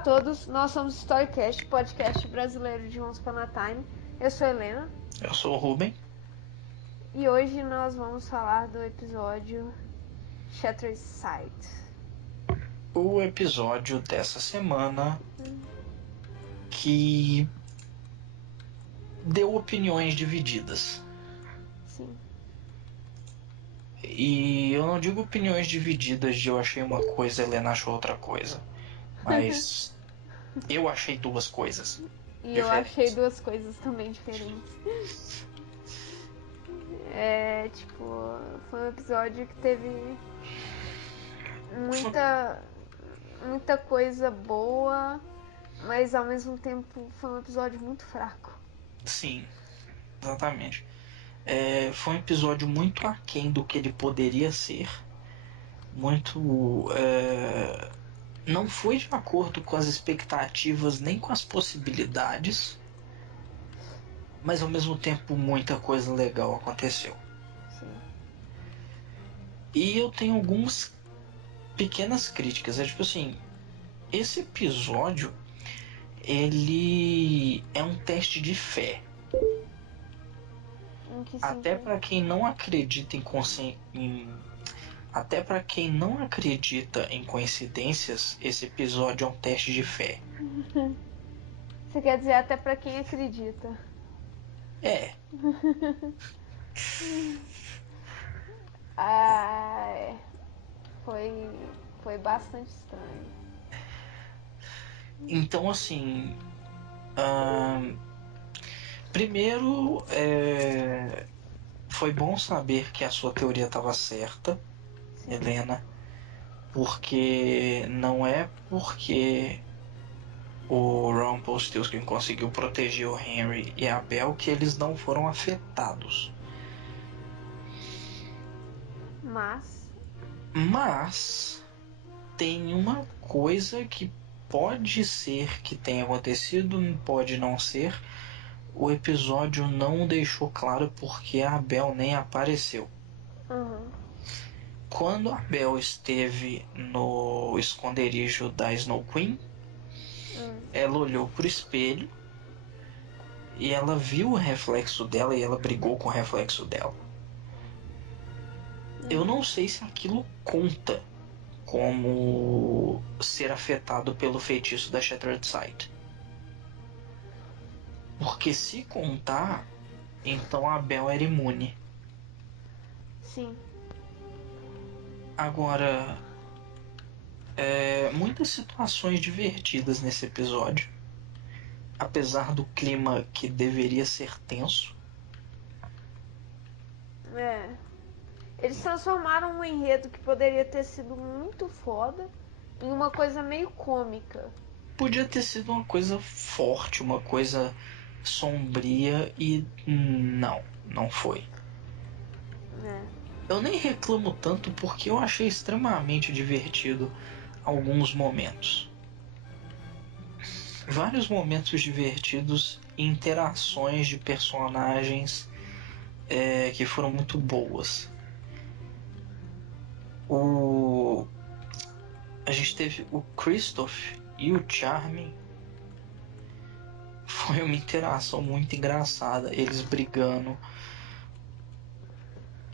todos, nós somos Storycast, podcast brasileiro de Once Upon a Time. Eu sou a Helena. Eu sou o Ruben. E hoje nós vamos falar do episódio Shattered Sight. O episódio dessa semana que deu opiniões divididas. Sim. E eu não digo opiniões divididas de eu achei uma coisa e a Helena achou outra coisa. Mas eu achei duas coisas E diferentes. eu achei duas coisas também diferentes. Foi um episódio que teve muita coisa boa, mas ao mesmo tempo foi um episódio muito fraco. Sim, exatamente. Foi um episódio muito aquém do que ele poderia ser. Não foi de acordo com as expectativas nem com as possibilidades, mas ao mesmo tempo muita coisa legal aconteceu. Sim. E eu tenho algumas pequenas críticas. Tipo assim, esse episódio ele é um teste de fé. Em que Até sentido? para quem não acredita até para quem não acredita em coincidências, esse episódio é um teste de fé. Você quer dizer até pra quem acredita? É. Foi bastante estranho. Então assim, primeiro, foi bom saber que a sua teoria estava certa, Sim. Helena, porque não é porque o Rumpelstiltskin conseguiu proteger o Henry e a Belle que eles não foram afetados. Mas tem uma coisa que pode ser que tenha acontecido, pode não ser. O episódio não deixou claro porque a Belle nem apareceu. Quando a Belle esteve no esconderijo da Snow Queen, ela olhou pro espelho e ela viu o reflexo dela e ela brigou com o reflexo dela. Eu não sei se aquilo conta como ser afetado pelo feitiço da Shattered Sight. Porque se contar, então a Belle era imune. Sim. Agora, muitas situações divertidas nesse episódio. Apesar do clima que deveria ser tenso. Eles transformaram um enredo que poderia ter sido muito foda em uma coisa meio cômica. Podia ter sido uma coisa forte, uma coisa sombria e não foi. Eu nem reclamo tanto porque eu achei extremamente divertido alguns momentos. Vários momentos divertidos e interações de personagens que foram muito boas. A gente teve o Kristoff e o Charming. Foi uma interação muito engraçada, eles brigando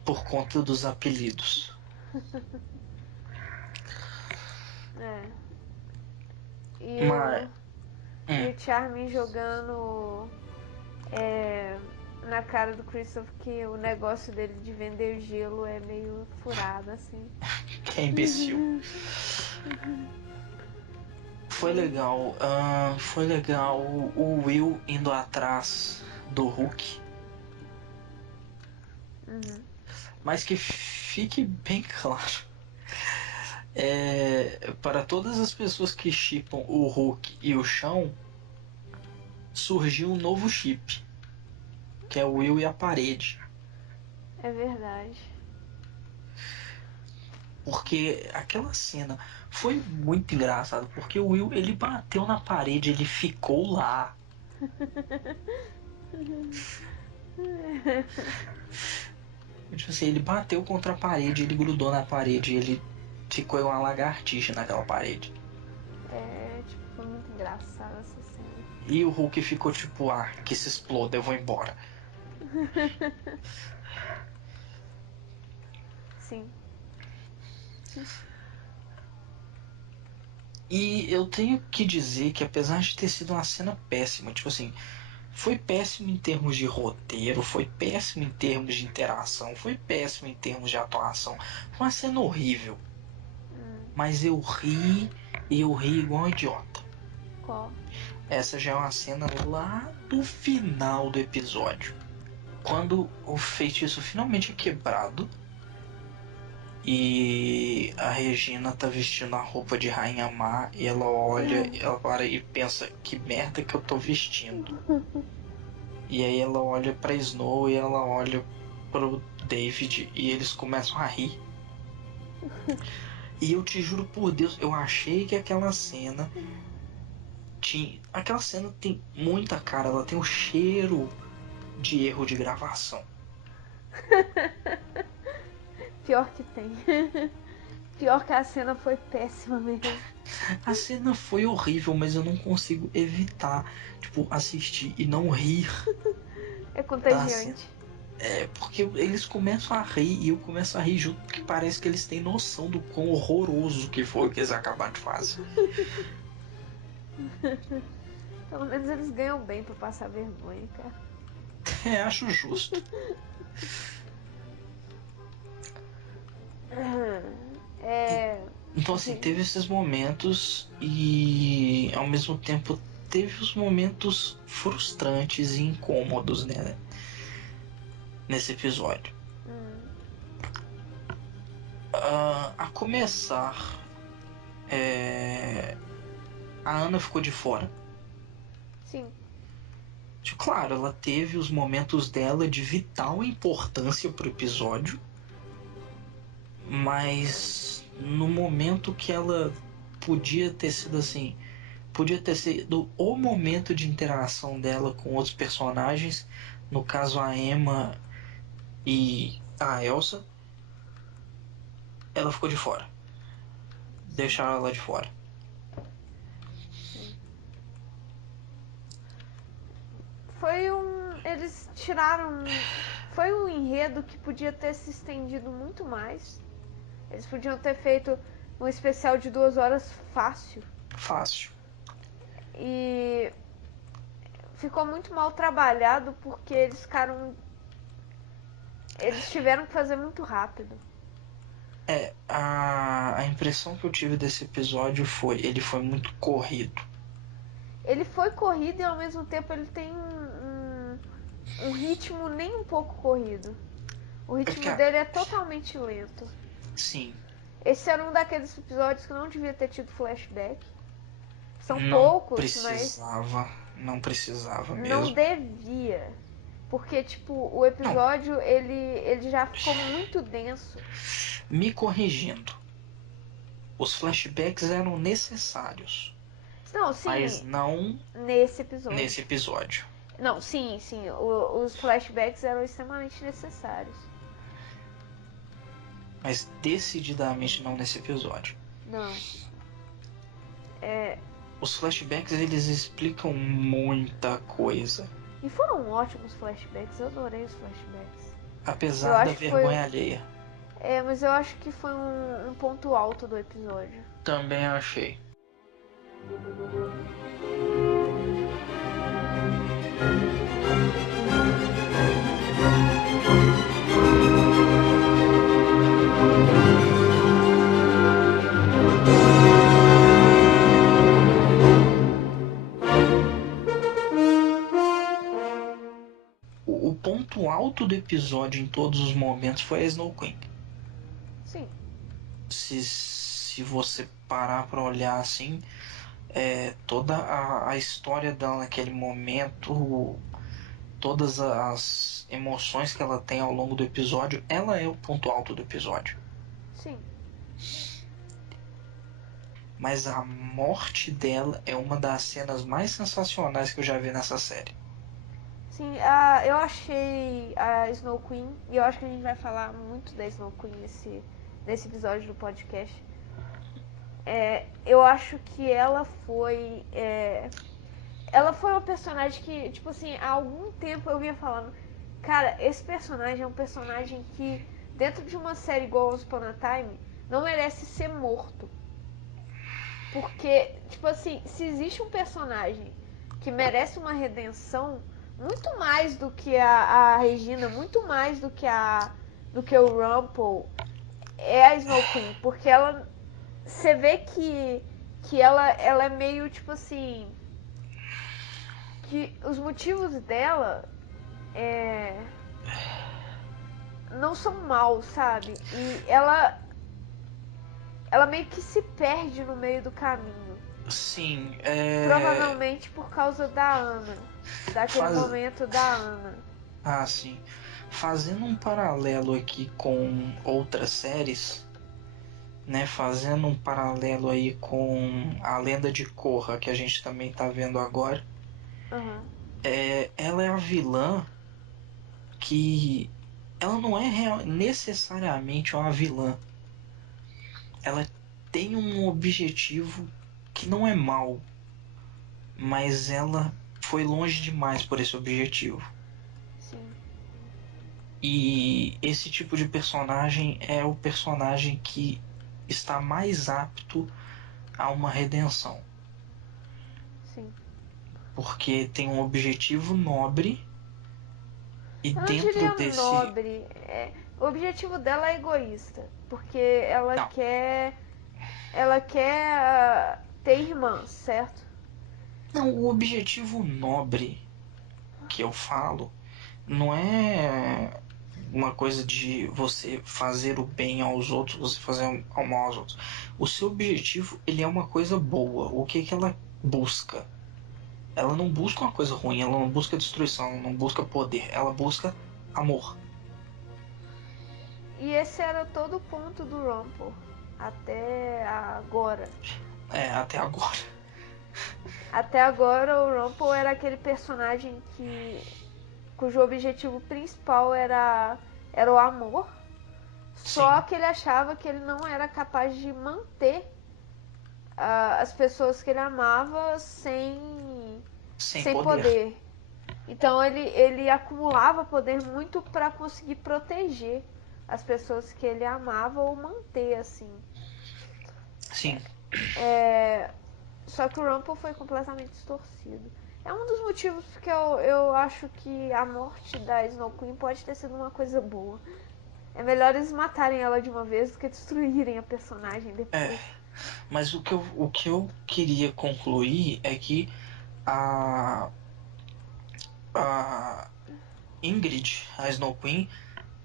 por conta dos apelidos. E o Charmin jogando na cara do Christopher que o negócio dele de vender gelo é meio furado, assim. Que é imbecil. Foi legal. Foi legal o Will indo atrás do Hulk. Mas que fique bem claro. Para todas as pessoas que shippam o Hulk e o Chão, surgiu um novo chip, que é o Will e a parede. É verdade. Porque aquela cena foi muito engraçada, porque o Will, ele bateu na parede, ele ficou lá. Tipo assim, ele bateu contra a parede, ele grudou na parede, ele ficou uma lagartixa naquela parede. Foi muito engraçada essa cena. E o Hulk ficou tipo, que se exploda, eu vou embora. Sim. E eu tenho que dizer que apesar de ter sido uma cena péssima, tipo assim, foi péssimo em termos de roteiro, foi péssimo em termos de interação, foi péssimo em termos de atuação. Foi uma cena horrível. Mas eu ri igual um idiota. Qual? Essa já é uma cena lá do final do episódio. Quando o feitiço finalmente é quebrado e a Regina tá vestindo a roupa de Rainha Má e ela olha, ela para e pensa, que merda que eu tô vestindo. E aí ela olha pra Snow e ela olha pro David e eles começam a rir. E eu te juro por Deus, eu achei que aquela cena tem muita cara, ela tem o cheiro de erro de gravação. Pior que tem. Pior que a cena foi péssima mesmo. A cena foi horrível, mas eu não consigo evitar, tipo, assistir e não rir É da cena. contagiante. É, porque eles começam a rir e eu começo a rir junto, porque parece que eles têm noção do quão horroroso que foi o que eles acabaram de fazer. Pelo menos eles ganham bem pra passar vergonha, cara. É, acho justo. Então, assim, teve esses momentos e ao mesmo tempo teve os momentos frustrantes e incômodos, né, nesse episódio. A começar, a Ana ficou de fora. Sim. Claro, ela teve os momentos dela de vital importância pro episódio, mas no momento que ela podia ter sido assim, podia ter sido o momento de interação dela com outros personagens, no caso a Emma e a Elsa, ela ficou de fora. Deixaram ela de fora. Sim. Foi um. Eles tiraram. Foi um enredo que podia ter se estendido muito mais. Eles podiam ter feito um especial de 2 horas fácil. Fácil. E ficou muito mal trabalhado porque eles ficaram. Eles tiveram que fazer muito rápido. A impressão que eu tive desse episódio foi, ele foi muito corrido. Ele foi corrido e ao mesmo tempo ele tem um ritmo nem um pouco corrido. O ritmo dele é totalmente lento. Sim. Esse era um daqueles episódios que não devia ter tido flashback. São Não poucos, precisava, mas não precisava não mesmo. devia. Porque, tipo, o episódio ele já ficou muito denso. Me corrigindo, os flashbacks eram necessários. Não, sim. Mas não nesse episódio. Nesse episódio. Não, sim. Os flashbacks eram extremamente necessários. Mas decididamente não nesse episódio. Não. Os flashbacks, eles explicam muita coisa. E foram ótimos flashbacks, eu adorei os flashbacks. Apesar da vergonha alheia. Mas eu acho que foi um ponto alto do episódio. Também achei. O ponto alto do episódio em todos os momentos foi a Snow Queen. Sim. Se você parar pra olhar assim, toda a história dela naquele momento, todas as emoções que ela tem ao longo do episódio, ela é o ponto alto do episódio. Sim. Mas a morte dela é uma das cenas mais sensacionais que eu já vi nessa série. Sim, eu achei a Snow Queen, e eu acho que a gente vai falar muito da Snow Queen nesse episódio do podcast. eu acho que ela foi uma personagem que, tipo assim, há algum tempo eu vinha falando, cara, esse personagem é um personagem que, dentro de uma série igual Once Upon a Time, não merece ser morto. Porque, tipo assim, se existe um personagem que merece uma redenção, muito mais do que a Regina, muito mais do que o Rumple, é a Snow Queen. Porque ela, você vê que ela é meio, tipo assim, que os motivos dela não são maus, sabe? E ela meio que se perde no meio do caminho. Sim, Provavelmente por causa da Ana. Daquele faz... momento da Ana. Ah, sim. Fazendo um paralelo aqui com outras séries, né? Fazendo um paralelo aí com a Lenda de Korra, que a gente também tá vendo agora. Uhum. Ela é a vilã que... Ela não é necessariamente uma vilã. Ela tem um objetivo que não é mau, mas ela foi longe demais por esse objetivo. Sim. E esse tipo de personagem é o personagem que está mais apto a uma redenção, Sim. porque tem um objetivo nobre e Eu não dentro diria desse... nobre. O objetivo dela é egoísta. Porque ela Não, quer. Ela quer ter irmãs, certo? não, o objetivo nobre que eu falo não é uma coisa de você fazer o bem aos outros, você fazer o mal aos outros. O seu objetivo, ele é uma coisa boa. O que que ela busca? Ela não busca uma coisa ruim, ela não busca destruição, ela não busca poder, ela busca amor. E esse era todo o ponto do Rumple. Até agora. Até agora. Até agora o Rumple era aquele personagem cujo objetivo principal era o amor. Só Sim, que ele achava que ele não era capaz de manter as pessoas que ele amava sem sem poder. poder. Então ele acumulava poder muito para conseguir proteger as pessoas que ele amava ou manter assim. Sim, Só que o Rumple foi completamente distorcido. É um dos motivos que eu acho que a morte da Snow Queen pode ter sido uma coisa boa. É melhor eles matarem ela de uma vez do que destruírem a personagem é. depois. Mas o que eu queria concluir é que a, a Ingrid, a Snow Queen,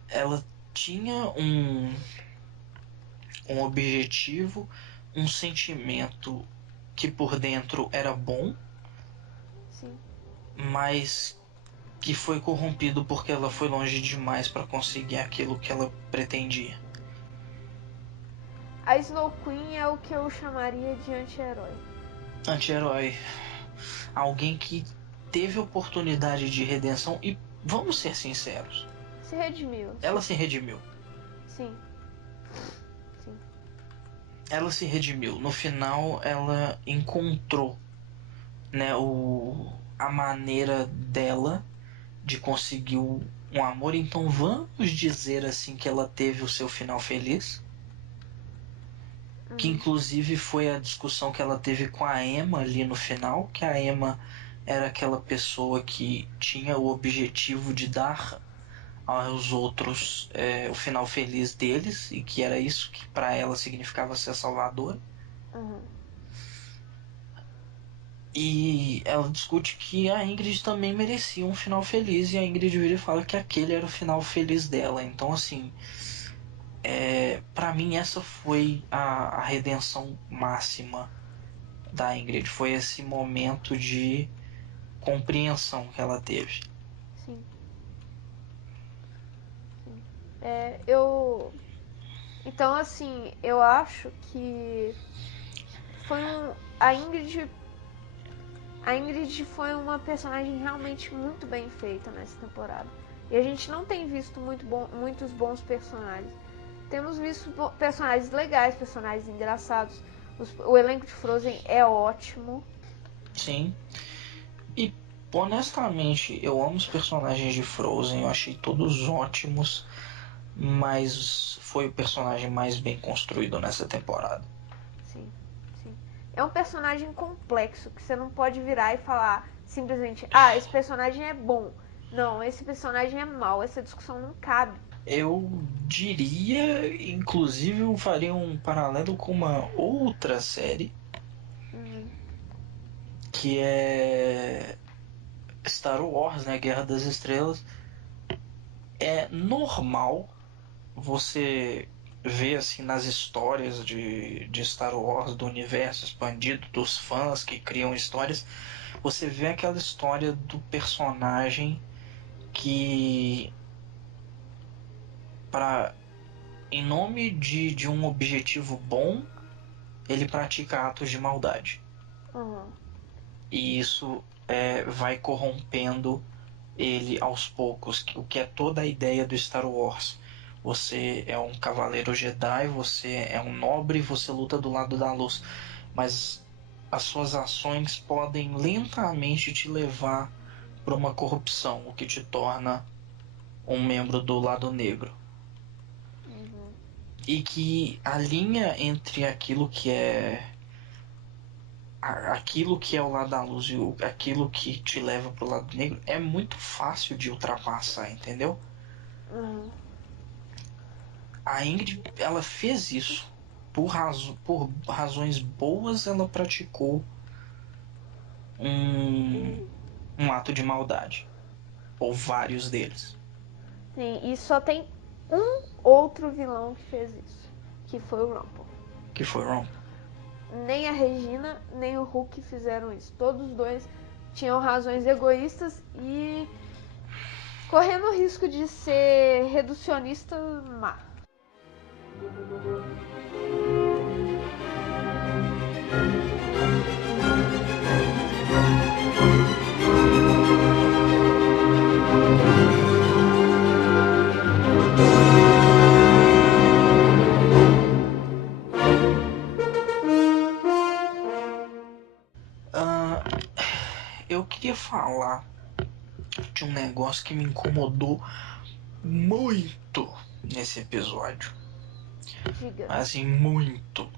ela tinha um objetivo, um sentimento que por dentro era bom, Sim. mas que foi corrompido porque ela foi longe demais para conseguir aquilo que ela pretendia. A Snow Queen é o que eu chamaria de anti-herói. Anti-herói. Alguém que teve oportunidade de redenção e, vamos ser sinceros, Se redimiu. ela se redimiu. Sim. Sim. Ela se redimiu. No final, ela encontrou, né, a maneira dela de conseguir um amor. Então, vamos dizer assim que ela teve o seu final feliz. Que Uhum. inclusive foi a discussão que ela teve com a Emma ali no final, que a Emma era aquela pessoa que tinha o objetivo de dar aos outros o final feliz deles, e que era isso que para ela significava ser salvadora. Uhum. E ela discute que a Ingrid também merecia um final feliz, e a Ingrid vira e fala que aquele era o final feliz dela. Então, assim, para mim, essa foi a redenção máxima da Ingrid. Foi esse momento de compreensão que ela teve. Sim. Sim. Eu. Então, assim, eu acho que foi um. A Ingrid foi uma personagem realmente muito bem feita nessa temporada. E a gente não tem visto muitos bons personagens. Temos visto personagens legais, personagens engraçados. O elenco de Frozen é ótimo. Sim. E honestamente, eu amo os personagens de Frozen, eu achei todos ótimos, mas foi o personagem mais bem construído nessa temporada. Sim, sim. É um personagem complexo que você não pode virar e falar simplesmente, esse personagem é bom. Não, esse personagem é mau. Essa discussão não cabe. Eu diria, inclusive, eu faria um paralelo com uma outra série que é Star Wars, né? Guerra das Estrelas. É normal você ver assim nas histórias de Star Wars, do universo expandido, dos fãs que criam histórias, você vê aquela história do personagem que, para em nome de um objetivo bom, ele pratica atos de maldade. Uhum. E isso vai corrompendo ele aos poucos, o que é toda a ideia do Star Wars. Você é um cavaleiro Jedi, você é um nobre, você luta do lado da luz, mas as suas ações podem lentamente te levar para uma corrupção, o que te torna um membro do lado negro. E que a linha entre aquilo que é o lado da luz e aquilo que te leva pro lado negro é muito fácil de ultrapassar, entendeu? Uhum. A Ingrid, ela fez isso. Por razões boas, ela praticou um, um ato de maldade. Ou vários deles. Sim, e só tem um outro vilão que fez isso, que foi o Rumple. Que foi Ron. Nem a Regina, nem o Hulk fizeram isso. Todos os dois tinham razões egoístas e correndo o risco de ser reducionista má. Eu queria falar de um negócio que me incomodou muito nesse episódio. Diga. Assim, muito.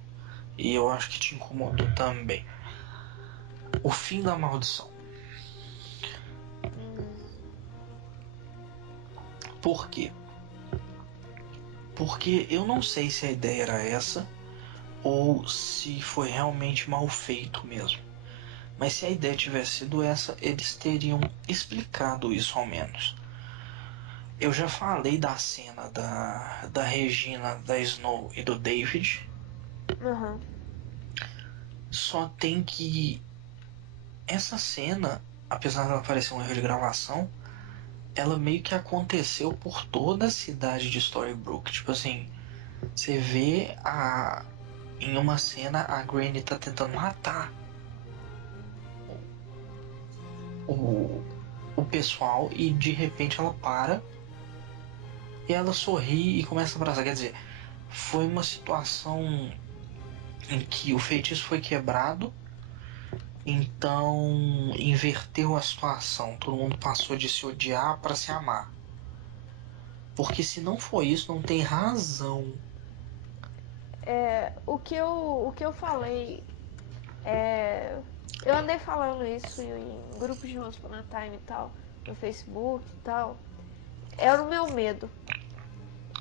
E eu acho que te incomodou também. O fim da maldição. Por quê? Porque eu não sei se a ideia era essa ou se foi realmente mal feito mesmo. Mas se a ideia tivesse sido essa, eles teriam explicado isso ao menos. Eu já falei da cena da Regina, da Snow e do David. Uhum. Só tem que essa cena, apesar dela parecer um erro de gravação, ela meio que aconteceu por toda a cidade de Storybrooke. Tipo assim, você vê em uma cena a Granny tá tentando matar o, o pessoal e de repente ela para e ela sorri e começa a abraçar. Quer dizer, foi uma situação em que o feitiço foi quebrado, então inverteu a situação. Todo mundo passou de se odiar para se amar. Porque se não for isso, não tem razão. O que eu falei, eu andei falando isso em grupos de Once Upon a Time e tal, no Facebook e tal. Era o meu medo.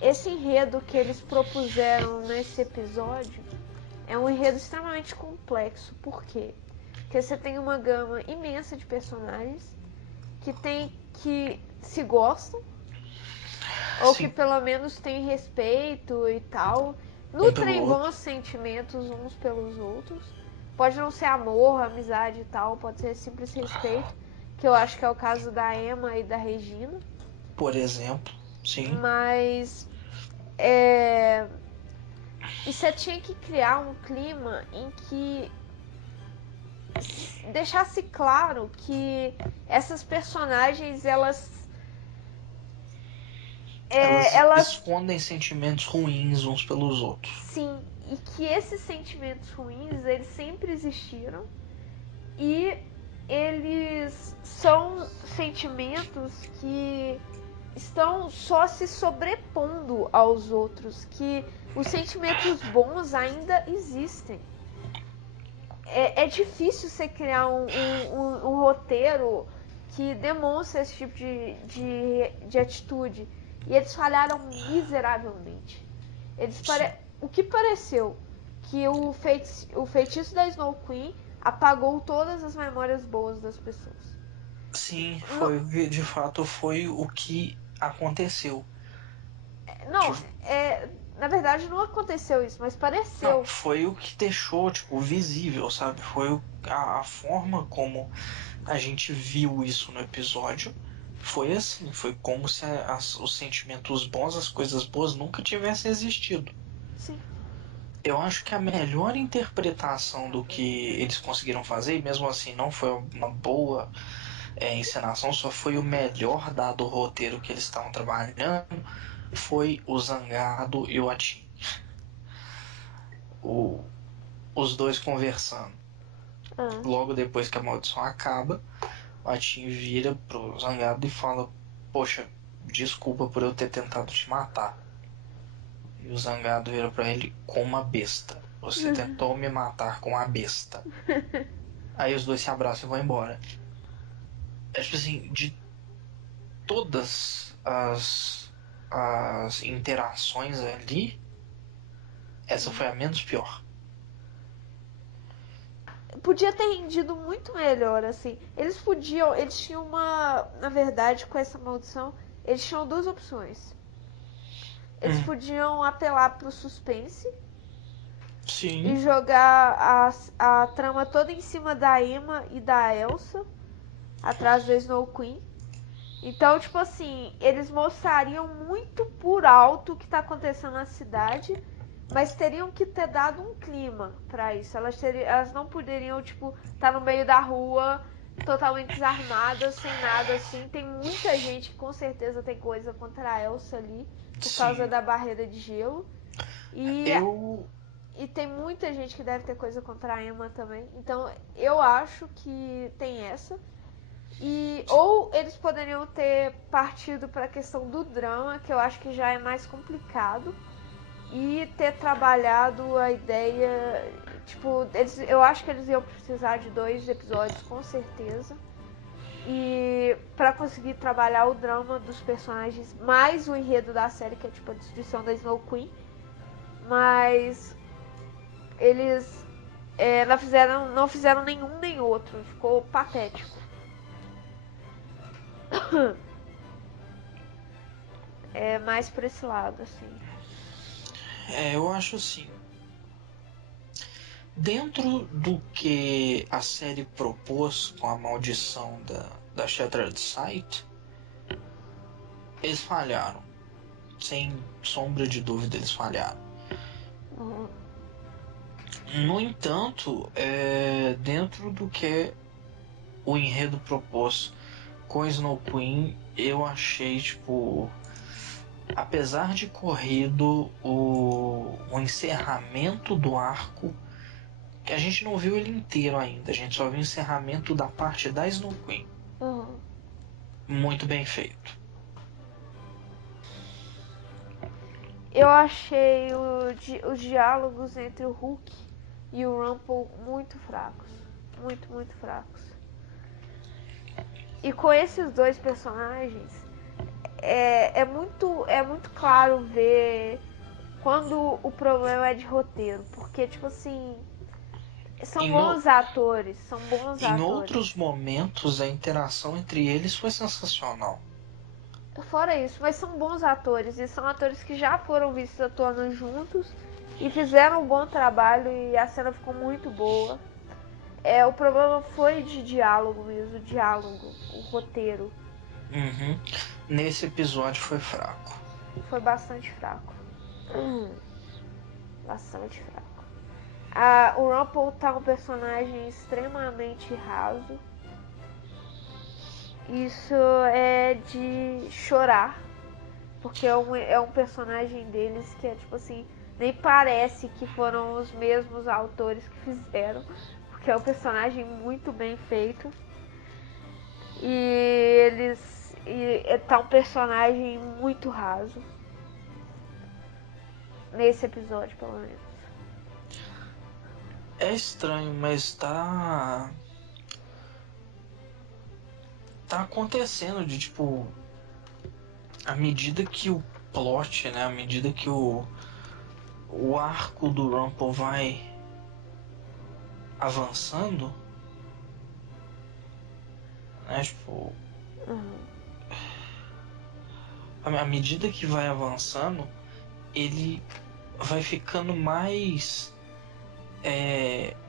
Esse enredo que eles propuseram nesse episódio é um enredo extremamente complexo. Por quê? Porque você tem uma gama imensa de personagens que se gostam, ou que Sim, pelo menos têm respeito e tal, um pelo nutrem outro. bons sentimentos uns pelos outros. Pode não ser amor, amizade e tal, pode ser simples respeito, que eu acho que é o caso da Emma e da Regina. Por exemplo, sim. Mas e você tinha que criar um clima em que deixasse claro que essas personagens Elas elas escondem sentimentos ruins uns pelos outros. sim, e que esses sentimentos ruins, eles sempre existiram e eles são sentimentos que estão só se sobrepondo aos outros, que os sentimentos bons ainda existem. É difícil você criar um roteiro que demonstra esse tipo de atitude. E eles falharam miseravelmente. O que pareceu que o feitiço da Snow Queen apagou todas as memórias boas das pessoas. Sim, Não, de fato foi o que aconteceu. não na verdade não aconteceu isso, mas Não, pareceu. foi o que deixou, tipo, visível, sabe? Foi a forma como a gente viu isso no episódio. Foi assim, foi como se os sentimentos bons, as coisas boas nunca tivessem existido. Sim. Eu acho que a melhor interpretação do que eles conseguiram fazer, e mesmo assim não foi uma boa encenação, só foi o melhor dado o roteiro que eles estavam trabalhando, foi o Zangado e o Atin. Os dois conversando. Ah. Logo depois que a maldição acaba, o Atin vira pro Zangado e fala: Poxa, desculpa por eu ter tentado te matar. E o Zangado vira pra ele: Com uma besta. Você tentou me matar com uma besta. Aí os dois se abraçam e vão embora. É tipo assim, de todas as interações ali, essa foi a menos pior. Podia ter rendido muito melhor, assim. Eles tinham uma, na verdade, com essa maldição, eles tinham duas opções. Eles podiam apelar pro suspense e Sim, jogar a trama toda em cima da Emma e da Elsa, atrás da Snow Queen. Então, tipo assim, eles mostrariam muito por alto o que tá acontecendo na cidade, mas teriam que ter dado um clima pra isso. Elas não poderiam, tipo, estar no meio da rua, totalmente desarmadas, sem nada assim. Tem muita gente que com certeza tem coisa contra a Elsa ali, por causa sim. da barreira de gelo. E, Eu. e tem muita gente que deve ter coisa contra a Emma também. Então, eu acho que tem essa. Ou eles poderiam ter partido para a questão do drama, que eu acho que já é mais complicado, e ter trabalhado a ideia, tipo, eu acho que eles iam precisar de 2 episódios com certeza. E para conseguir trabalhar o drama dos personagens, mais o enredo da série, que é tipo a destruição da Snow Queen. Mas eles não fizeram nenhum nem outro, ficou patético. É mais por esse lado, assim. Eu acho assim. Dentro do que a série propôs com a maldição da Shattered Sight, eles falharam. Sem sombra de dúvida, eles falharam. Uhum. No entanto, dentro do que o enredo propôs com Snow Queen, eu achei, tipo, apesar de corrido, o encerramento do arco, que a gente não viu ele inteiro ainda, a gente só viu o encerramento da parte da Snow Queen. Uhum. Muito bem feito. Eu achei os diálogos entre o Hulk e o Rumple muito fracos. Muito, muito fracos. E com esses dois personagens, é muito claro ver quando o problema é de roteiro. Porque, tipo assim, são Em, o- bons atores, são bons em atores. outros momentos, a interação entre eles foi sensacional. Fora isso, mas são bons atores e são atores que já foram vistos atuando juntos e fizeram um bom trabalho e a cena ficou muito boa. O problema foi de diálogo mesmo, o diálogo, o roteiro Uhum. Nesse episódio foi fraco. foi bastante fraco. Bastante fraco. O Rumple tá um personagem extremamente raso. Isso é de chorar. Porque é um personagem deles que é tipo assim, nem parece que foram os mesmos autores que fizeram, porque é um personagem muito bem feito. E tá um personagem muito raso. Nesse episódio, pelo menos. É estranho, mas tá acontecendo de tipo, à medida que o plot, né, à medida que o arco do Rumple vai avançando, né, tipo, à medida que vai avançando, ele vai ficando mais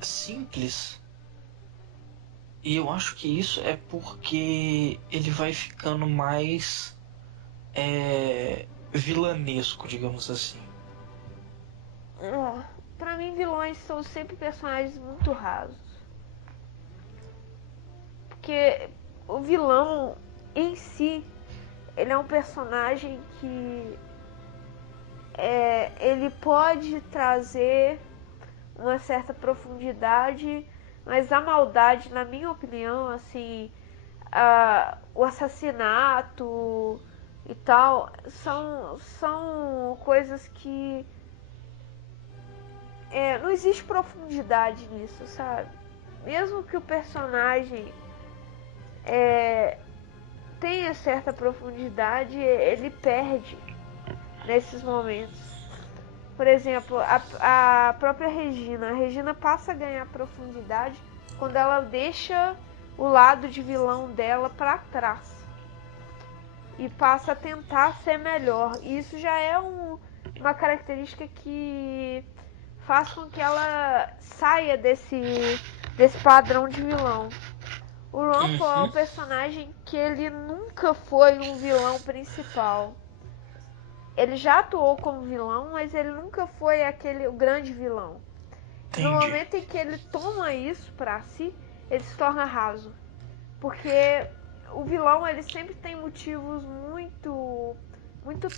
simples. E eu acho que isso é porque ele vai ficando mais vilanesco, digamos assim. Pra mim, vilões são sempre personagens muito rasos. Porque o vilão em si, ele é um personagem que ele pode trazer uma certa profundidade, mas a maldade, na minha opinião, assim, o assassinato e tal, são coisas que não existe profundidade nisso, sabe? Mesmo que o personagem tenha certa profundidade, ele perde nesses momentos. Por exemplo, a própria Regina. A Regina passa a ganhar profundidade quando ela deixa o lado de vilão dela para trás e passa a tentar ser melhor. E isso já é uma característica que faz com que ela saia desse padrão de vilão. O Rumple é um personagem que ele nunca foi um vilão principal. Ele já atuou como vilão, mas ele nunca foi o grande vilão. No Entendi. momento em que ele toma isso pra si, ele se torna raso. Porque o vilão, ele sempre tem motivos muito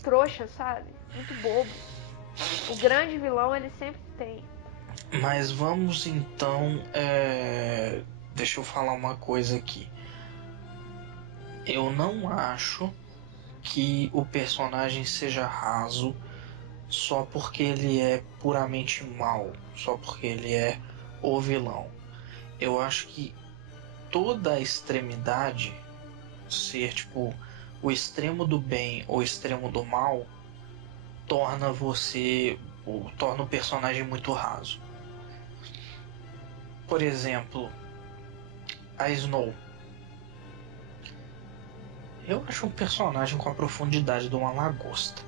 trouxas, sabe? Muito bobos. O grande vilão, ele sempre tem. Mas vamos então. Deixa eu falar uma coisa aqui. Eu não acho que o personagem seja raso só porque ele é puramente mal, só porque ele é o vilão. Eu acho que toda a extremidade, ser tipo o extremo do bem ou o extremo do mal, torna o personagem muito raso. Por exemplo, a Snow. Eu acho um personagem com a profundidade de uma lagosta.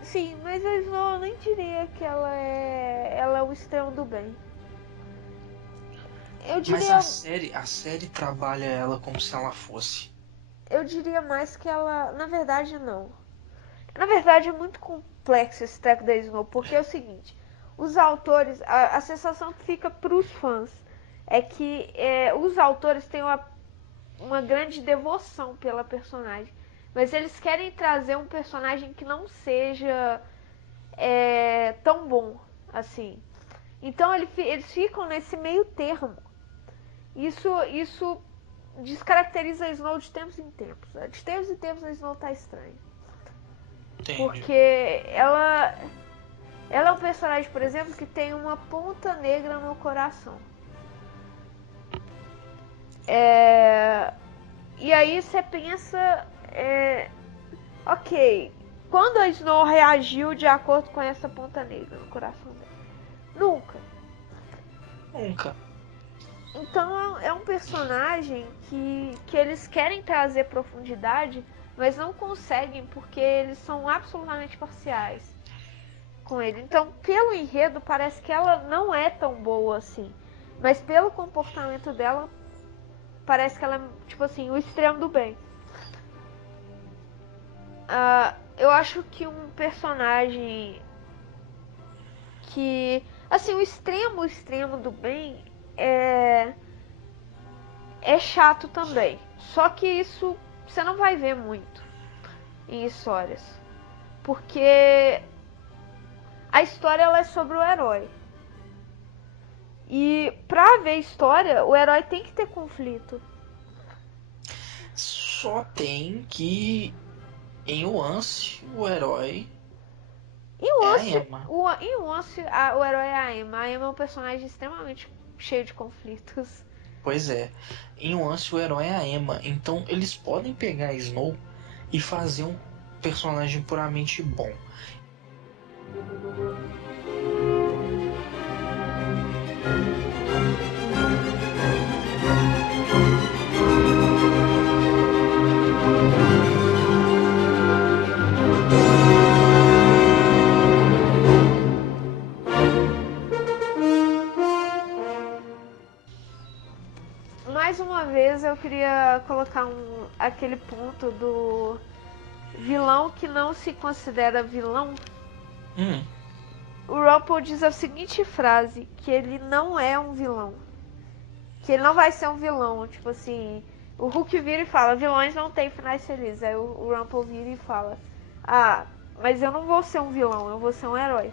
Sim, mas a Snow eu nem diria que ela é o extremo do bem. Eu Mas diria, a série trabalha ela como se ela fosse. eu diria mais que ela, na verdade não. Na verdade é muito complexo esse treco da Snow, porque é o seguinte, os autores, a sensação que fica pros fãs é que os autores têm uma grande devoção pela personagem, mas eles querem trazer um personagem que não seja tão bom assim. Então eles ficam nesse meio termo. Isso descaracteriza a Snow de tempos em tempos. De tempos em tempos a Snow tá estranha. Entende? Porque ela é um personagem, por exemplo, que tem uma ponta negra no coração. E aí você pensa, ok, quando a Snow reagiu de acordo com essa ponta negra no coração dela? Nunca. Nunca. Então é um personagem que eles querem trazer profundidade, mas não conseguem porque eles são absolutamente parciais com ele. Então, pelo enredo, parece que ela não é tão boa assim. Mas pelo comportamento dela, parece que ela é, tipo assim, o extremo do bem. Eu acho que um personagem que. Assim, o extremo do bem é chato também. Só que isso você não vai ver muito. em histórias. Porque a história ela é sobre o herói. E pra haver história, o herói tem que ter conflito. Só tem que, em Once, o herói Em é a Once, Emma. o herói é a Emma. A Emma é um personagem extremamente cheio de conflitos. Pois é, em Once o herói é a Emma. Então eles podem pegar a Snow e fazer um personagem puramente bom. Mais uma vez eu queria colocar aquele ponto do vilão que não se considera vilão. O Rumpel diz a seguinte frase, que ele não é um vilão. Que ele não vai ser um vilão, tipo assim... O Hulk vira e fala, vilões não têm finais felizes. Aí o Rumpel vira e fala, mas eu não vou ser um vilão, eu vou ser um herói.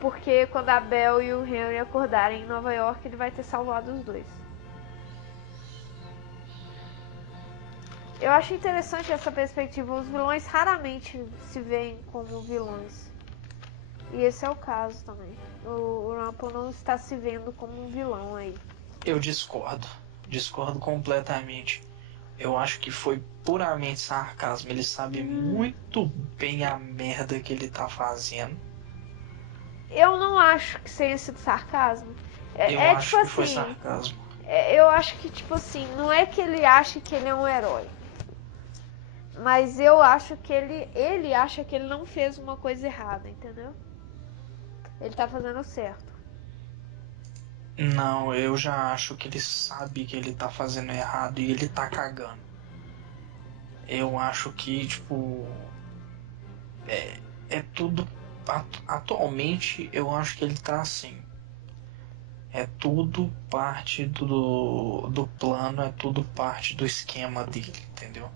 Porque quando a Belle e o Henry acordarem em Nova York, ele vai ter salvado os dois. Eu acho interessante essa perspectiva. Os vilões raramente se veem como vilões. E esse é o caso também. O Rumpel não está se vendo como um vilão aí. Eu discordo. Discordo completamente. Eu acho que foi puramente sarcasmo. Ele sabe muito bem a merda que ele tá fazendo. Eu não acho que tenha sido sarcasmo. Eu É tipo acho que foi assim. sarcasmo. Eu acho que, tipo assim, não é que ele acha que ele é um herói. Mas eu acho que ele acha que ele não fez uma coisa errada, entendeu? Ele tá fazendo o certo. Não, eu já acho que ele sabe que ele tá fazendo errado e ele tá cagando. Eu acho que, tipo. É tudo. Atualmente, eu acho que ele tá assim. É tudo parte do plano, é tudo parte do esquema dele, entendeu?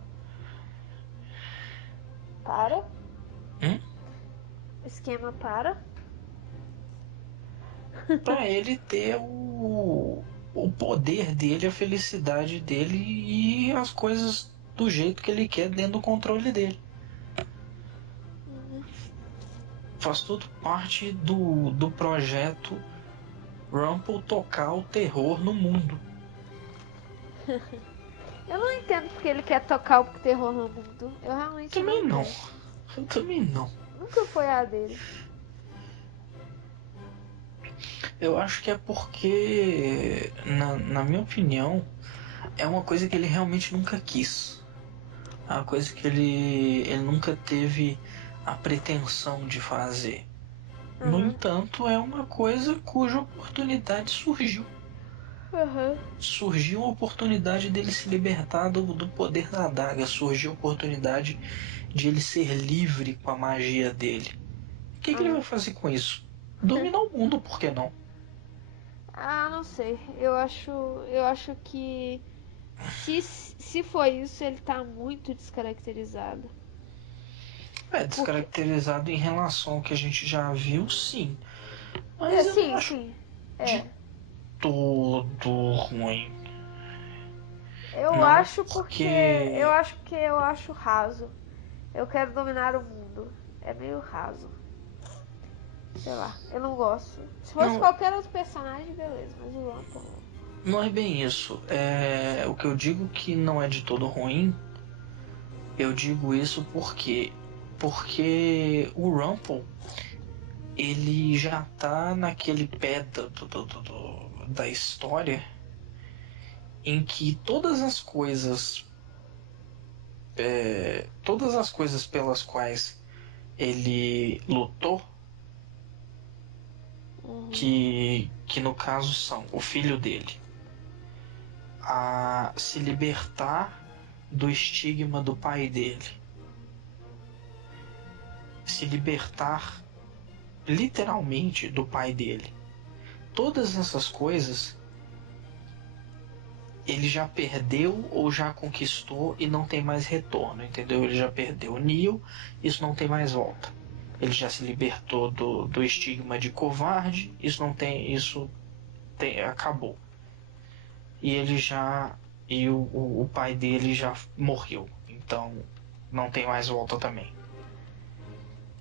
Para. Hum? Esquema para. Pra ele ter o poder dele, a felicidade dele e as coisas do jeito que ele quer dentro do controle dele. Faz tudo parte do projeto Rumpel tocar o terror no mundo. Eu não entendo porque ele quer tocar o terror no mundo. Eu realmente Também não não. entendo. Eu também não. Nunca foi a dele. Eu acho que é porque, na minha opinião, é uma coisa que ele realmente nunca quis. É uma coisa que ele nunca teve a pretensão de fazer. No entanto, é uma coisa cuja oportunidade surgiu. Surgiu a oportunidade dele se libertar do poder da adaga. Surgiu a oportunidade de ele ser livre com a magia dele. O que ele vai fazer com isso? Dominar o mundo, por que não? Não sei. Eu acho que se foi isso, ele tá muito descaracterizado. Porque, Descaracterizado em relação ao que a gente já viu, sim. Mas eu não sim, acho sim. de todo ruim. Eu Não acho porque porque. eu acho raso. Eu quero dominar o mundo. É meio raso. Sei lá, eu não gosto. Se fosse Não, qualquer outro personagem, beleza, mas o Rumpel não. não é bem isso. O que eu digo que não é de todo ruim, eu digo isso porque o Rumpel ele já tá naquele pé da história em que todas as coisas pelas quais ele lutou, que no caso são o filho dele, a se libertar do estigma do pai dele, se libertar literalmente do pai dele. Todas essas coisas ele já perdeu ou já conquistou e não tem mais retorno, entendeu? Ele já perdeu o Neo, isso não tem mais volta. Ele já se libertou do estigma de covarde, acabou. E ele já e o pai dele já morreu, então não tem mais volta também.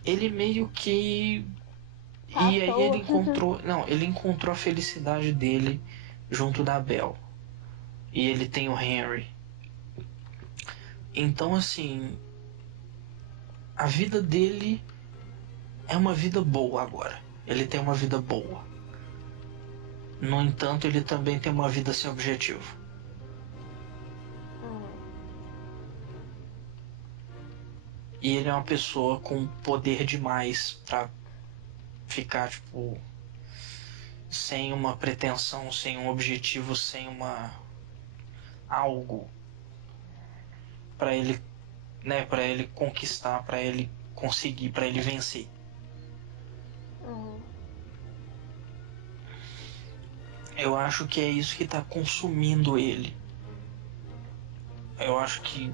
Ele meio que e aí ele encontrou, não, ele encontrou a felicidade dele junto da Belle. E ele tem o Henry. Então, assim, a vida dele é uma vida boa agora. Ele tem uma vida boa. No entanto, ele também tem uma vida sem objetivo. E ele é uma pessoa com poder demais pra ficar, tipo, sem uma pretensão, sem um objetivo, sem uma algo pra ele, né, para ele conquistar, pra ele conseguir, pra ele vencer. Eu acho que é isso que tá consumindo ele. Eu acho que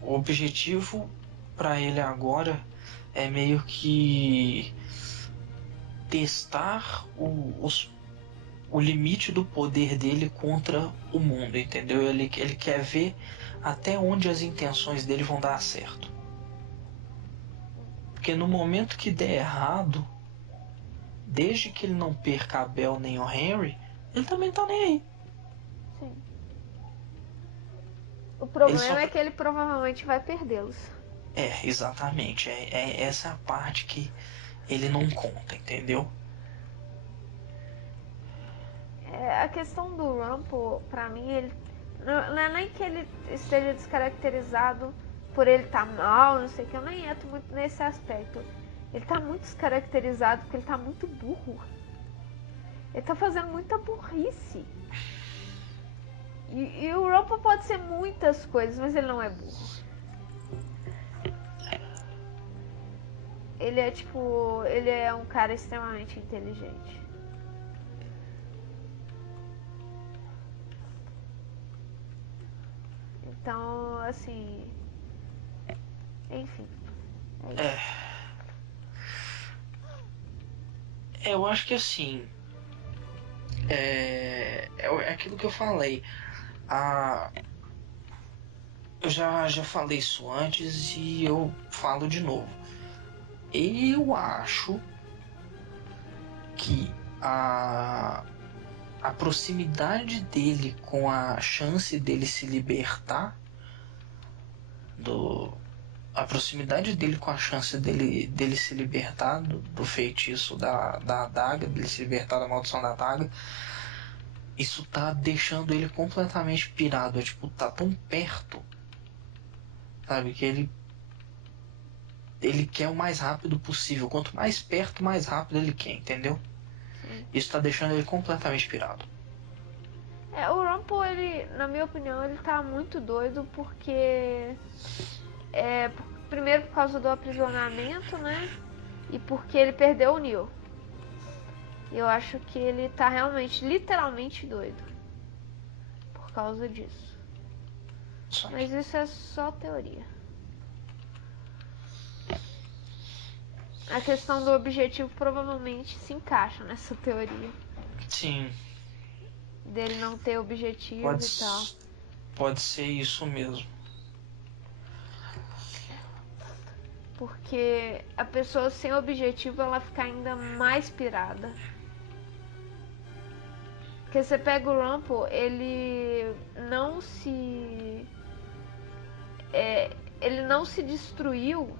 o objetivo para ele agora é meio que testar o limite do poder dele contra o mundo, entendeu? Ele quer ver até onde as intenções dele vão dar certo. Porque no momento que der errado, desde que ele não perca a Belle nem o Henry, ele também tá nem aí. Sim. O problema é que ele provavelmente vai perdê-los. É, exatamente. É essa a parte que ele não conta, entendeu? A questão do Rumple, pra mim, ele não é nem que ele esteja descaracterizado por ele estar mal, não sei o que, eu nem entro muito nesse aspecto. Ele tá muito descaracterizado porque ele tá muito burro. Ele tá fazendo muita burrice. E o Rumple pode ser muitas coisas, mas ele não é burro. Ele é tipo, ele é um cara extremamente inteligente. Então, assim, enfim. É isso. Eu acho que assim, é aquilo que eu falei. Eu já falei isso antes e eu falo de novo. Eu acho que a proximidade dele com a chance dele se libertar a proximidade dele com a chance dele se libertar do feitiço da adaga, dele se libertar da maldição da adaga, isso tá deixando ele completamente pirado. É tipo, tá tão perto, sabe, que ele quer o mais rápido possível. Quanto mais perto, mais rápido ele quer, entendeu? Sim. Isso tá deixando ele completamente pirado. O Rumple, ele, na minha opinião, ele tá muito doido porque primeiro por causa do aprisionamento, né? E porque ele perdeu o Neo. Eu acho que ele tá realmente, literalmente doido por causa disso. Mas isso é só teoria. A questão do objetivo provavelmente se encaixa nessa teoria. Sim. Dele não ter objetivo e tal. Pode ser isso mesmo. Porque a pessoa sem objetivo, ela fica ainda mais pirada. Porque você pega o Rumple, ele não se... ele não se destruiu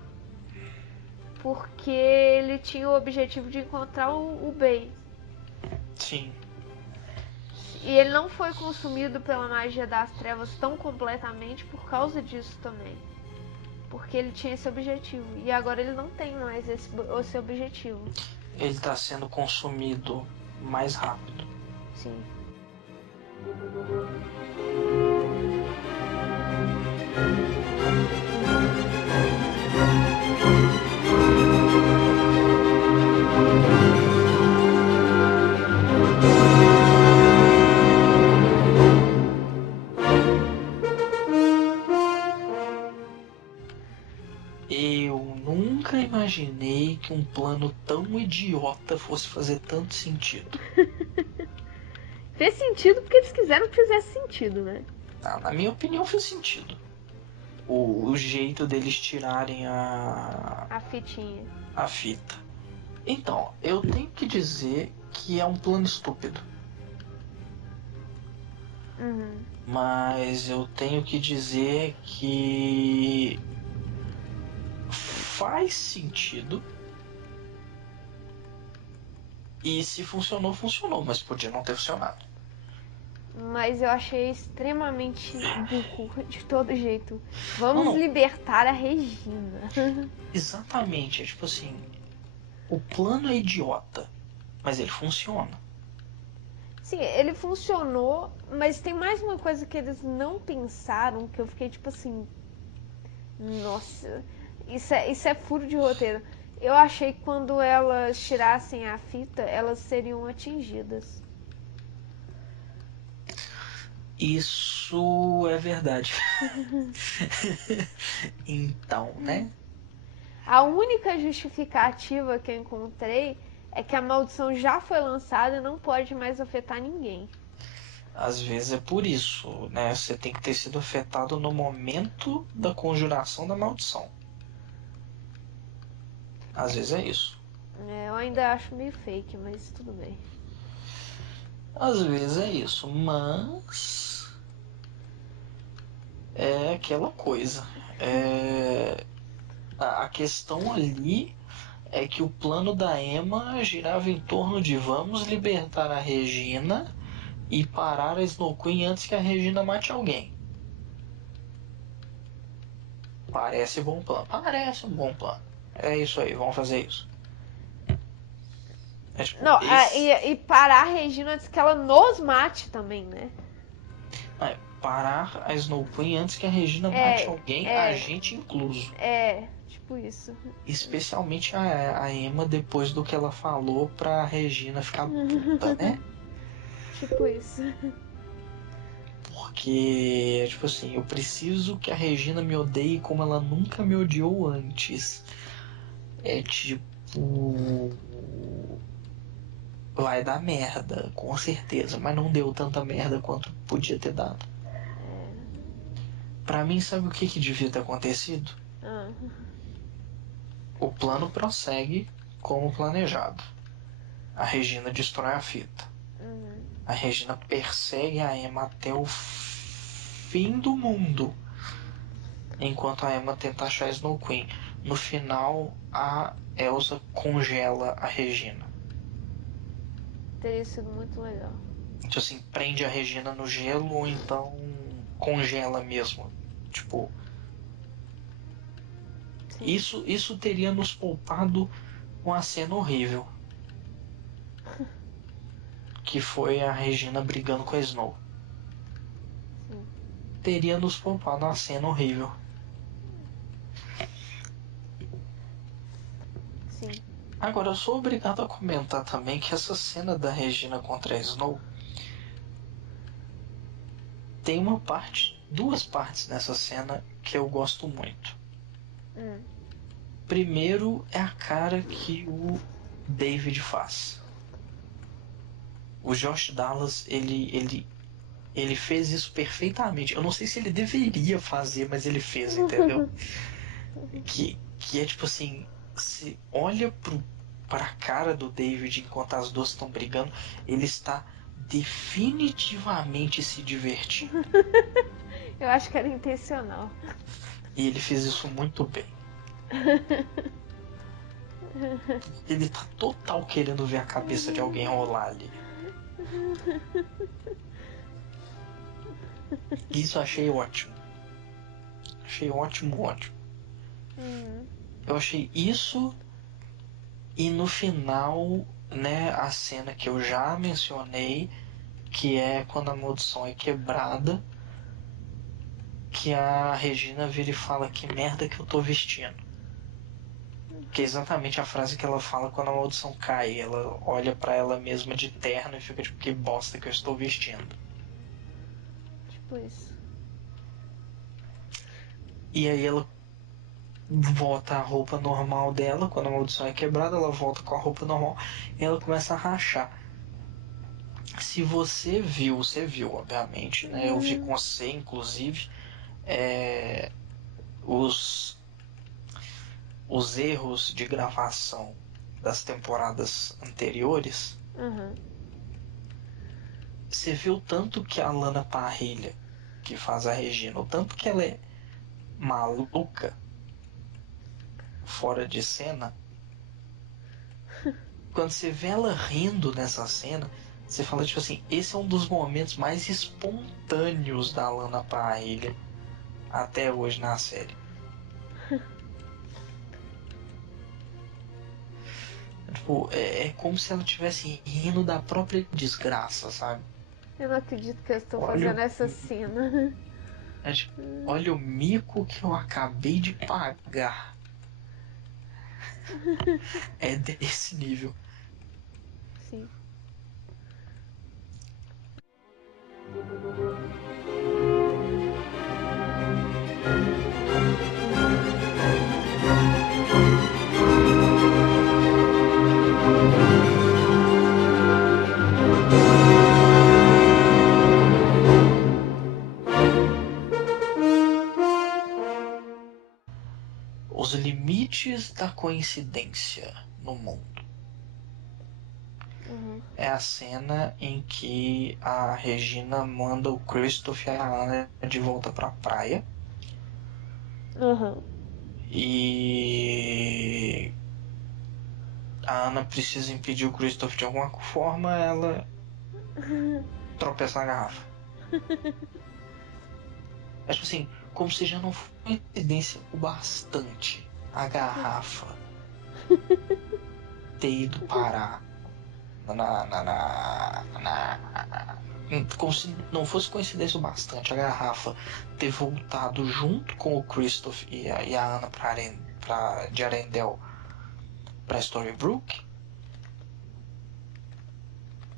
porque ele tinha o objetivo de encontrar o Bay. Sim. E ele não foi consumido pela magia das trevas tão completamente por causa disso também. Porque ele tinha esse objetivo. E agora ele não tem mais esse objetivo. Ele está sendo consumido mais rápido. Sim. Eu nunca imaginei que um plano tão idiota fosse fazer tanto sentido. Fez sentido porque eles quiseram que fizesse sentido, né? Na minha opinião, fez sentido. O jeito deles tirarem A fitinha. a fita. Então, eu tenho que dizer que é um plano estúpido. Uhum. Mas eu tenho que dizer que faz sentido. E se funcionou, funcionou, mas podia não ter funcionado. Mas eu achei extremamente burro, de todo jeito. Vamos Não, libertar a Regina. exatamente. É tipo assim, o plano é idiota, mas ele funciona. Sim, ele funcionou, mas tem mais uma coisa que eles não pensaram, que eu fiquei tipo assim, nossa, isso é furo de roteiro. Eu achei que quando elas tirassem a fita, elas seriam atingidas. Isso é verdade. Então, né? A única justificativa que eu encontrei é que a maldição já foi lançada e não pode mais afetar ninguém. Às vezes é por isso, né? Você tem que ter sido afetado no momento da conjuração da maldição. Às vezes é isso. Eu ainda acho meio fake, mas tudo bem. Às vezes é isso, mas é aquela coisa. A questão ali é que o plano da Emma girava em torno de vamos libertar a Regina e parar a Snow Queen antes que a Regina mate alguém. Parece bom plano. Parece um bom plano. É isso aí, vamos fazer isso. É tipo, Não, esse. e parar a Regina antes que ela nos mate também, né? Parar a Snow Queen antes que a Regina mate alguém, a gente incluso. Tipo isso. Especialmente a Emma depois do que ela falou pra Regina ficar puta, né? Tipo isso. Porque, tipo assim, eu preciso que a Regina me odeie como ela nunca me odiou antes. É tipo. Vai dar merda, com certeza, mas não deu tanta merda quanto podia ter dado. Pra mim, sabe o que devia ter acontecido? Ah, O plano prossegue como planejado. A Regina destrói a fita. A Regina persegue a Emma até o fim do mundo, enquanto a Emma tenta achar a Snow Queen. No final, a Elsa congela a Regina. teria sido muito legal. Tipo assim, prende a Regina no gelo ou então congela mesmo. Tipo, Sim. isso teria nos poupado uma cena horrível. Que foi a Regina brigando com a Snow. Sim. Teria nos poupado uma cena horrível. Sim. Agora, eu sou obrigado a comentar também que essa cena da Regina contra a Snow tem duas partes nessa cena que eu gosto muito. Primeiro é a cara que o David faz. O Josh Dallas, ele fez isso perfeitamente. Eu não sei se ele deveria fazer, mas ele fez, entendeu? Que é tipo assim, se olha pra cara do David enquanto as duas estão brigando, ele está definitivamente se divertindo. Eu acho que era intencional. E ele fez isso muito bem. Ele tá total querendo ver a cabeça de alguém rolar ali. Isso eu achei ótimo. Achei ótimo, ótimo. Eu achei isso e no final, né, a cena que eu já mencionei, que é quando a maldição é quebrada, que a Regina vira e fala que merda que eu tô vestindo. Que é exatamente a frase que ela fala quando a maldição cai. Ela olha pra ela mesma de terno e fica tipo, que bosta que eu estou vestindo. Tipo isso. E aí ela volta a roupa normal dela. Quando a maldição é quebrada, ela volta com a roupa normal e ela começa a rachar. Se você viu, obviamente, né? Eu vi com você, inclusive, os, os erros de gravação das temporadas anteriores. Uhum. Você viu tanto que a Lana Parrilha, que faz a Regina, o tanto que ela é maluca, fora de cena. Quando você vê ela rindo nessa cena, você fala tipo assim, esse é um dos momentos mais espontâneos da Lana Parrilha até hoje na série. Tipo, é como se ela estivesse rindo da própria desgraça, sabe? Eu não acredito que eu estou Olha, fazendo essa cena. tipo, olha o mico que eu acabei de pagar. É desse nível. Sim. Os limites da coincidência no mundo. Uhum. É a cena em que a Regina manda o Christoph e a Ana de volta pra praia. Uhum. E a Ana precisa impedir o Christoph de alguma forma, ela tropeça na garrafa. É tipo assim, como se já não fosse coincidência o bastante a garrafa ter ido parar como se não fosse coincidência o bastante a garrafa ter voltado junto com o Christoph e a Ana de Arendelle pra Storybrooke.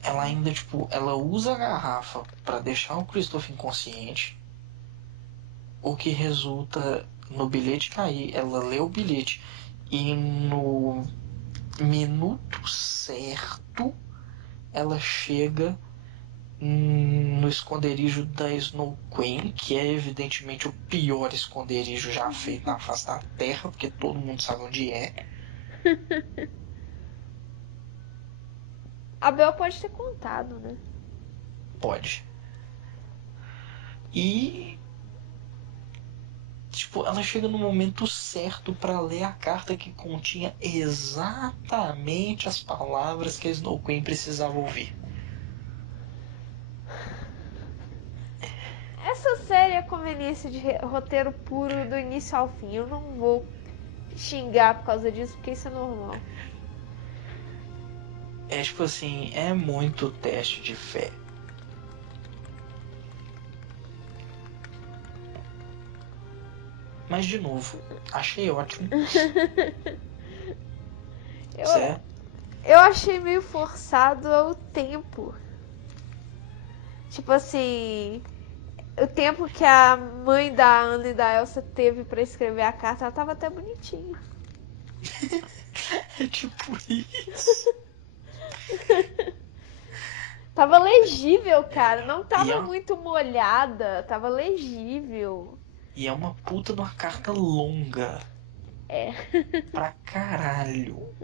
Ela ainda, tipo, ela usa a garrafa para deixar o Christoph inconsciente, o que resulta no bilhete cair. Ela lê o bilhete e no minuto certo ela chega no esconderijo da Snow Queen, que é evidentemente o pior esconderijo já feito na face da Terra, porque todo mundo sabe onde é. A Bel pode ter contado, né? Pode. E tipo, ela chega no momento certo para ler a carta que continha exatamente as palavras que a Snow Queen precisava ouvir. Essa série é conveniência de roteiro puro do início ao fim. Eu não vou xingar por causa disso, porque isso é normal. É tipo assim, é muito teste de fé. Mas de novo, achei ótimo. Eu, Certo? eu achei meio forçado o tempo. Tipo assim, o tempo que a mãe da Ana e da Elsa teve pra escrever a carta, ela tava até bonitinha. É tipo isso. Tava legível, cara. Não E tava é, muito molhada. Tava legível. e é uma puta de uma carta longa. É. Pra caralho.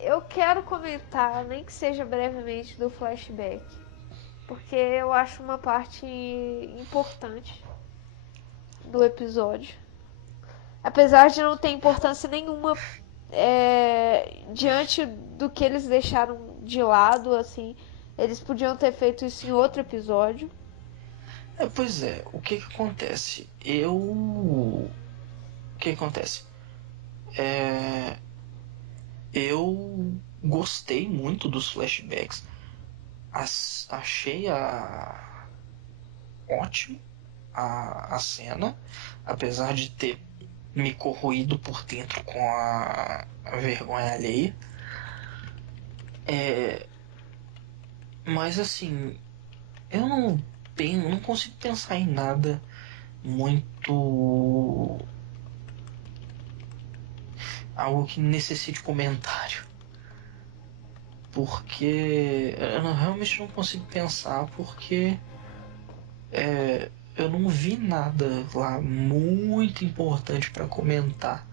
Eu quero comentar, nem que seja brevemente, do flashback. Porque eu acho uma parte importante do episódio. Apesar de não ter importância nenhuma diante do que eles deixaram de lado, assim, eles podiam ter feito isso em outro episódio. Pois é, o que que acontece? O que que acontece? Eu gostei muito dos flashbacks, Achei ótimo a cena, apesar de ter me corroído por dentro com a vergonha alheia. Mas assim, eu não consigo pensar em nada muito. Algo que necessite comentário. Porque realmente não consigo pensar, porque eu não vi nada lá muito importante para comentar.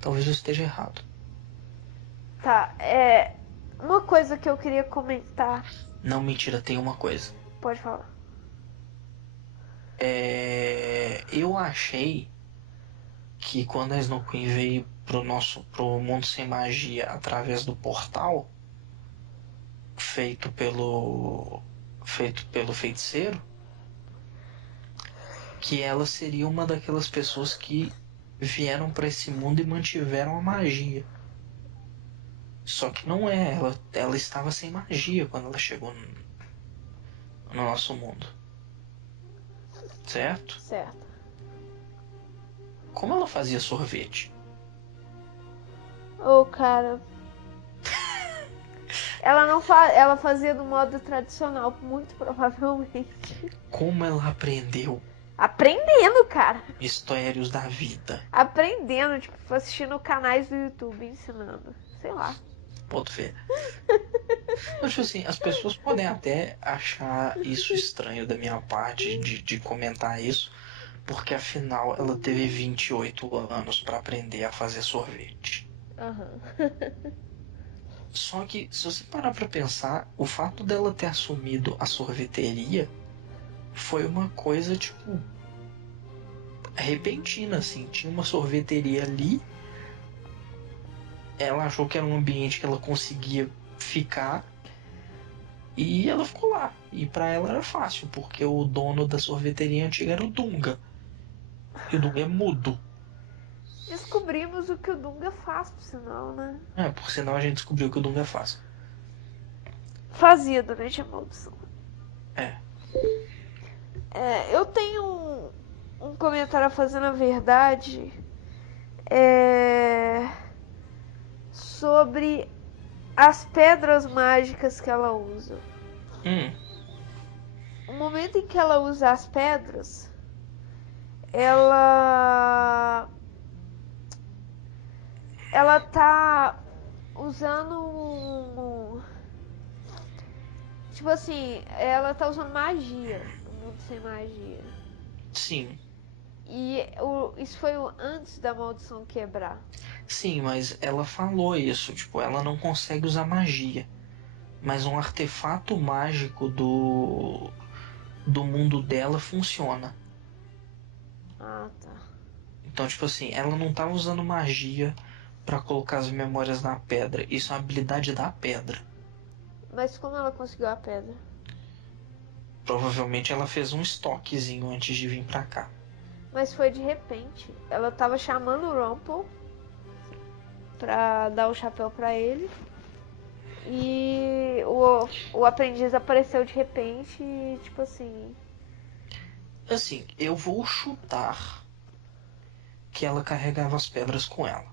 Talvez eu esteja errado. Tá, uma coisa que eu queria comentar. Não, mentira, tem uma coisa. Pode falar. Eu achei que quando a Snow Queen veio pro mundo sem magia através do portal feito pelo feiticeiro, que ela seria uma daquelas pessoas que vieram para esse mundo e mantiveram a magia. Só que não é, ela estava sem magia quando ela chegou no nosso mundo. Certo? Certo. Como ela fazia sorvete? Ô, cara. Ela não ela fazia do modo tradicional, muito provavelmente. Como ela aprendeu Aprendendo, cara. mistérios da vida? Aprendendo, tipo, assistindo canais do YouTube ensinando. Sei lá. Pode ver. Eu acho assim, as pessoas podem até achar isso estranho da minha parte de comentar isso, porque afinal ela teve 28 anos para aprender a fazer sorvete. Aham. Só que, se você parar pra pensar, o fato dela ter assumido a sorveteria foi uma coisa, tipo, repentina, assim. Tinha uma sorveteria ali, ela achou que era um ambiente que ela conseguia ficar, e ela ficou lá. E pra ela era fácil, porque o dono da sorveteria antiga era o Dunga. E o Dunga é mudo. Descobrimos o que o Dunga faz, por sinal, né? Por sinal a gente descobriu que o Dunga faz. Fazia durante a maldição. É. Eu tenho um comentário a fazer, na verdade, sobre as pedras mágicas que ela usa. Hum. O momento em que ela usa as pedras, ela tá usando tipo assim, ela tá usando magia no mundo sem magia. Sim. E isso foi antes da maldição quebrar. Sim, mas ela falou isso. Tipo, ela não consegue usar magia. Mas um artefato mágico do mundo dela funciona. Ah, tá. Então, tipo assim, ela não tava usando magia pra colocar as memórias na pedra. Isso é uma habilidade da pedra. Mas como ela conseguiu a pedra? Provavelmente ela fez um estoquezinho antes de vir pra cá. Mas foi de repente. Ela tava chamando o Rumple pra dar o chapéu pra ele. E o aprendiz apareceu de repente e, tipo assim. Assim, eu vou chutar que ela carregava as pedras com ela.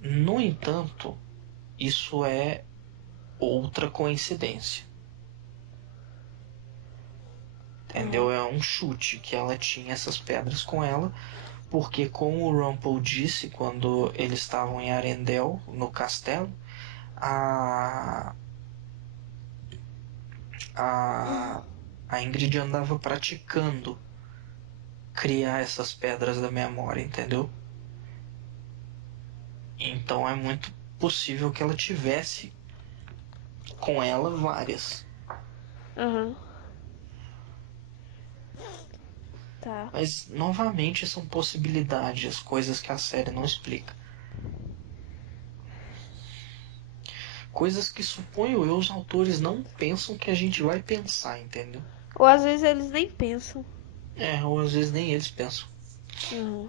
No entanto, isso é outra coincidência. Entendeu? É um chute que ela tinha essas pedras com ela, porque como o Rumpel disse quando eles estavam em Arendelle, no castelo, a a, a Ingrid andava praticando criar essas pedras da memória, entendeu? Então é muito possível que ela tivesse com ela várias. Aham. Tá. Mas novamente são possibilidades, coisas que a série não explica. Coisas que suponho eu os autores não pensam que a gente vai pensar, entendeu? Ou às vezes eles nem pensam. Ou às vezes nem eles pensam. Uhum.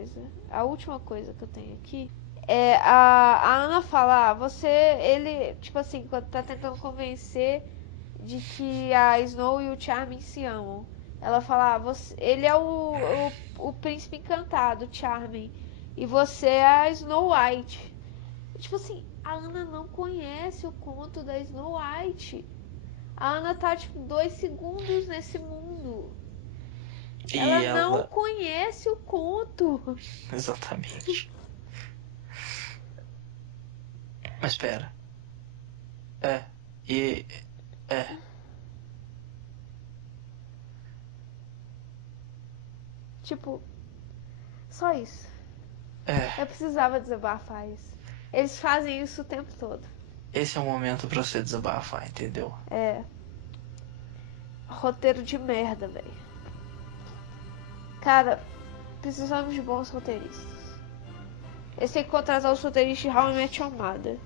coisa. A última coisa que eu tenho aqui é a Ana fala, ele, tipo assim, quando tá tentando convencer de que a Snow e o Charming se amam. Ela fala, ele é o príncipe encantado, Charming, e você é a Snow White. E, tipo assim, a Ana não conhece o conto da Snow White. A Ana tá, tipo, 2 segundos nesse mundo. Ela E não ela. conhece o conto. Exatamente. Mas espera. É. E. É. Tipo, só isso. É. Eu precisava desabafar isso. Eles fazem isso o tempo todo. Esse é o momento pra você desabafar, entendeu? É. Roteiro de merda, velho. Cara, precisamos de bons roteiristas. Eles têm que contratar os roteiristas de How I Met Your Mother.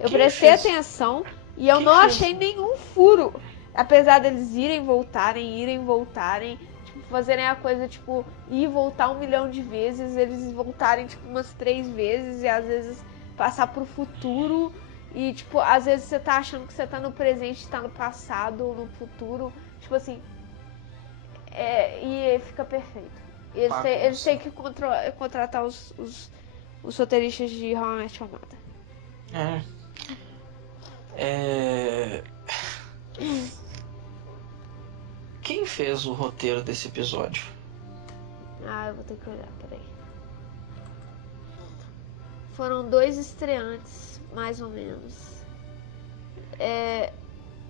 Eu Quem prestei fez? atenção e eu Quem não fez? achei nenhum furo. Apesar deles irem e voltarem, tipo, fazerem a coisa, tipo, ir e voltar 1 milhão de vezes, eles voltarem, tipo, umas 3 vezes e às vezes passar pro futuro. E, tipo, às vezes você tá achando que você tá no presente, tá no passado ou no futuro. Tipo assim, e fica perfeito. Eles têm que contratar os roteiristas de How I Met Your Mother. É. É. Quem fez o roteiro desse episódio? Eu vou ter que olhar, peraí. Foram 2 estreantes, mais ou menos.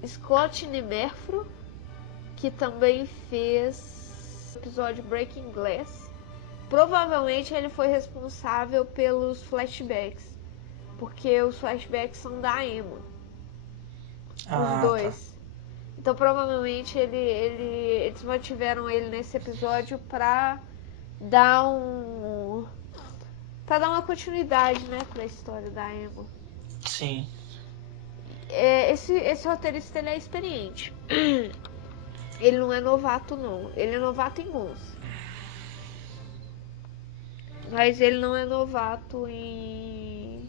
Scott Nimerfro, que também fez o episódio Breaking Glass. Provavelmente ele foi responsável pelos flashbacks, porque os flashbacks são da Emma. Os dois. Tá. Então provavelmente eles mantiveram ele nesse episódio pra dar uma continuidade, né, pra história da Emma. Sim. Esse roteirista, ele é experiente. Ele não é novato, não. Ele é novato em Monstros. Mas ele não é novato em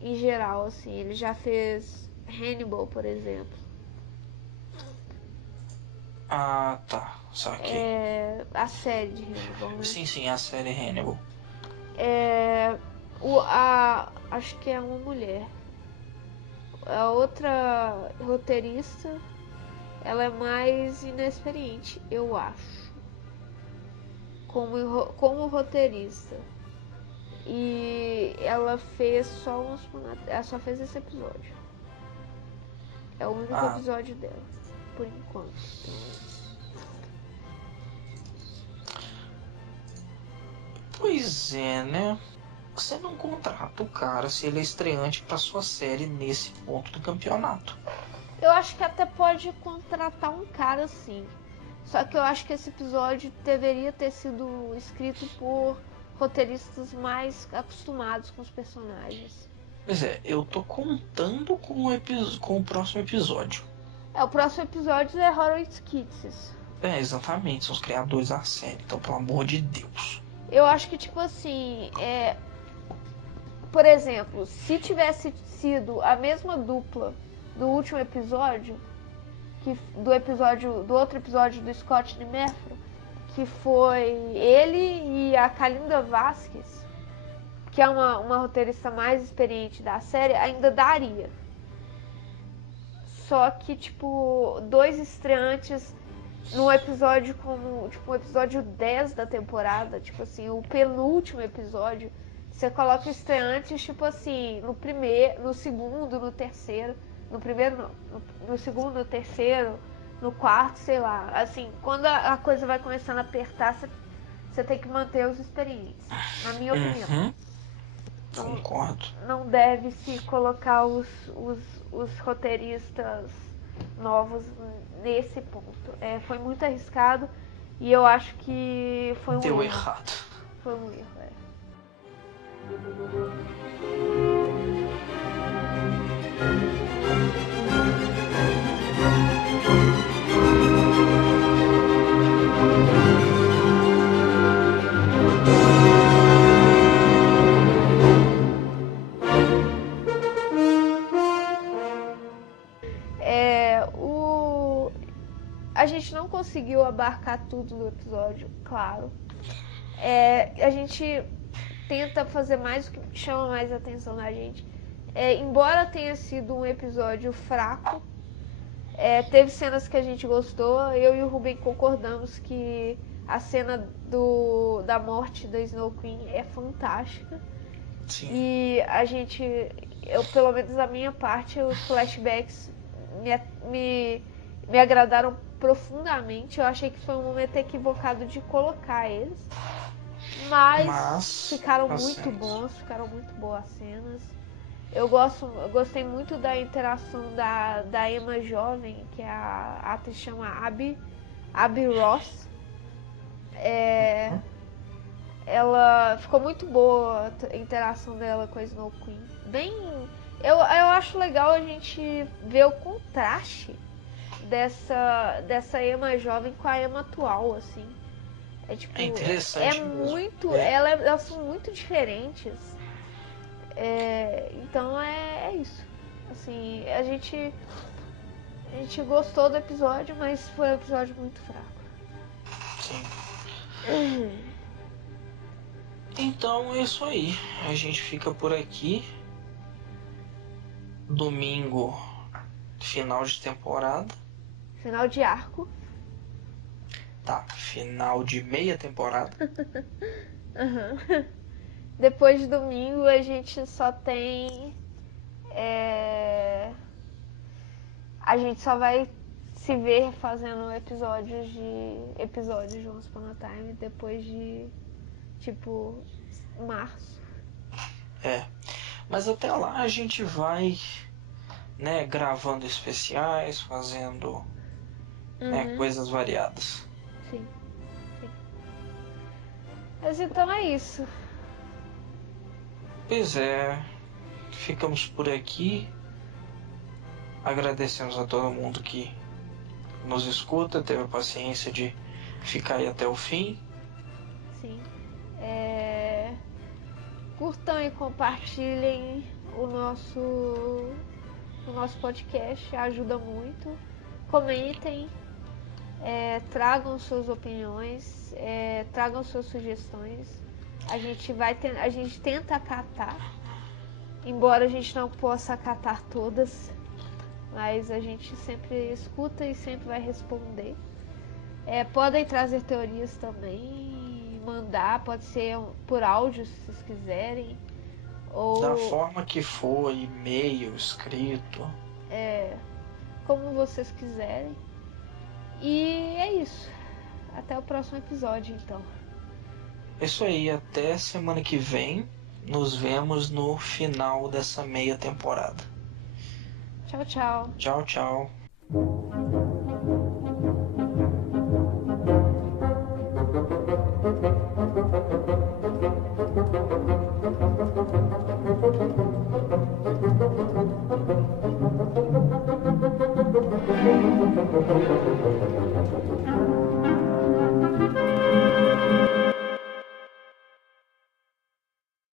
geral, assim. Ele já fez Hannibal, por exemplo. Tá. Saquei. A série de Hannibal, né? Sim, a série Hannibal. Acho que é uma mulher. A outra roteirista, ela é mais inexperiente, eu acho. Como roteirista. E ela fez ela só fez esse episódio. É o único episódio dela, por enquanto. Então... Pois é, né? Você não contrata o cara se ele é estreante pra sua série nesse ponto do campeonato. Eu acho que até pode contratar um cara assim. Só que eu acho que esse episódio deveria ter sido escrito por roteiristas mais acostumados com os personagens. Pois é, eu tô contando com o próximo episódio. O próximo episódio é Horror Skits. Exatamente, são os criadores da série, então pelo amor de Deus. Eu acho que, tipo assim, por exemplo, se tivesse sido a mesma dupla do último episódio, do outro episódio do Scott Nimerfro, que foi ele e a Kalinda Vasquez, que é uma roteirista mais experiente da série, ainda daria. Só que, tipo, 2 estreantes num episódio como, tipo, o episódio 10 da temporada, tipo assim, o penúltimo episódio, você coloca estreantes, tipo assim, no segundo, no terceiro, no primeiro não, no segundo, no terceiro, no quarto, sei lá. Assim, quando a coisa vai começando a apertar, você tem que manter os experientes, na minha opinião. Concordo. Não deve se colocar os roteiristas novos nesse ponto. Foi muito arriscado e eu acho que foi um Deu erro. errado. Foi um erro, conseguiu abarcar tudo no episódio, claro. A gente tenta fazer mais o que chama mais a atenção da gente. Embora tenha sido um episódio fraco, teve cenas que a gente gostou. Eu e o Ruben concordamos que a cena da morte da Snow Queen é fantástica. Sim. E pelo menos da minha parte, os flashbacks me agradaram profundamente. Eu achei que foi um momento equivocado de colocar eles. Mas ficaram muito bons, ficaram muito boas as cenas. Eu gostei muito da interação da Emma jovem, que a atriz chama Abby Ross. Ela ficou muito boa a interação dela com a Snow Queen. Eu acho legal a gente ver o contraste dessa Emma jovem com a Emma atual, assim. É interessante muito. Elas são muito diferentes. Então é isso. Assim, a gente gostou do episódio, mas foi um episódio muito fraco. Sim. Então é isso aí. A gente fica por aqui. Domingo, final de temporada. Final de arco. Tá, final de meia temporada. Uhum. Depois de domingo a gente só tem. A gente só vai se ver fazendo episódios de Once Upon a Time depois de tipo março. Mas até lá a gente vai, né, gravando especiais, fazendo coisas variadas. Sim. Mas então é isso. Pois é, ficamos por aqui. Agradecemos a todo mundo que nos escuta, teve a paciência de ficar aí até o fim. Sim. Curtam e compartilhem o nosso podcast, ajuda muito. Comentem, tragam suas opiniões, tragam suas sugestões. A gente tenta acatar, embora a gente não possa acatar todas, mas a gente sempre escuta e sempre vai responder. Podem trazer teorias também, mandar, pode ser por áudio se vocês quiserem. Ou da forma que for, e-mail, escrito. Como vocês quiserem. E é isso. Até o próximo episódio, então. É isso aí, até semana que vem. Nos vemos no final dessa meia temporada. Tchau, tchau. Tchau, tchau. Thank you.